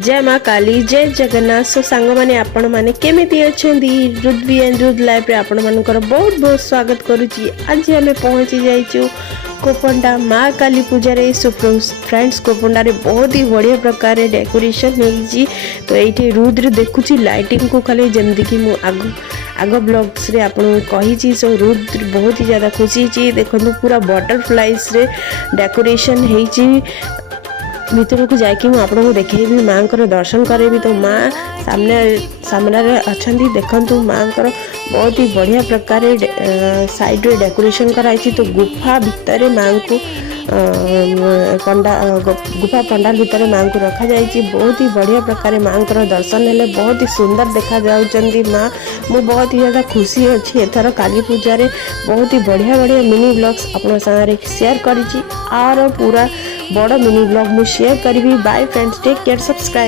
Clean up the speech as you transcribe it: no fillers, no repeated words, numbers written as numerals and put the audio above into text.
जय माँ काली जय जगन्नाथ। सो सांग मैंने आपण मैंने केमिति अछंदी रुद्वी एंड रुद लाइफ रे आपण मानकर बहुत बहुत स्वागत करुची। आज आम पहुँची जाइचु कोपंडा माँ काली पूजा रे। सो फ्रेंड्स कोपंडा रे बहुत ही बढ़िया प्रकार डेकोरेशन होईची। तो ये रुद्र देखुची लाइटिंग को खाली जमती कि मु आग ब्लॉग्स रे आपन कही। सो रुद्र बहुत ही ज़्यादा खुशी छी। देखो पूरा बटरफ्लाइज रे डेकोरेशन होईची। भीतर को जाकि आपको देखी माँ को दर्शन करेबी। तो माँ सामने अच्छा देखु माँ बहुत ही बढ़िया प्रकार साइड रे डेकोरेशन कराई। तो गुफा भितर माँ को गुफा पंडाल भितर माँ को रखा जाइए। बहुत ही बढ़िया प्रकार माँ को दर्शन हेले बहुत ही सुंदर देखा जाउचंदी माँ। मु बहुत ही ज़्यादा खुशी अच्छी एथर काली पूजा रे बहुत ही बढ़िया बढ़िया मिनी ब्लॉग्स अपन सारे शेयर करी। आर पूरा बड़ मिनी ब्लॉग मु शेयर करी। Bye friends, take care, subscribe.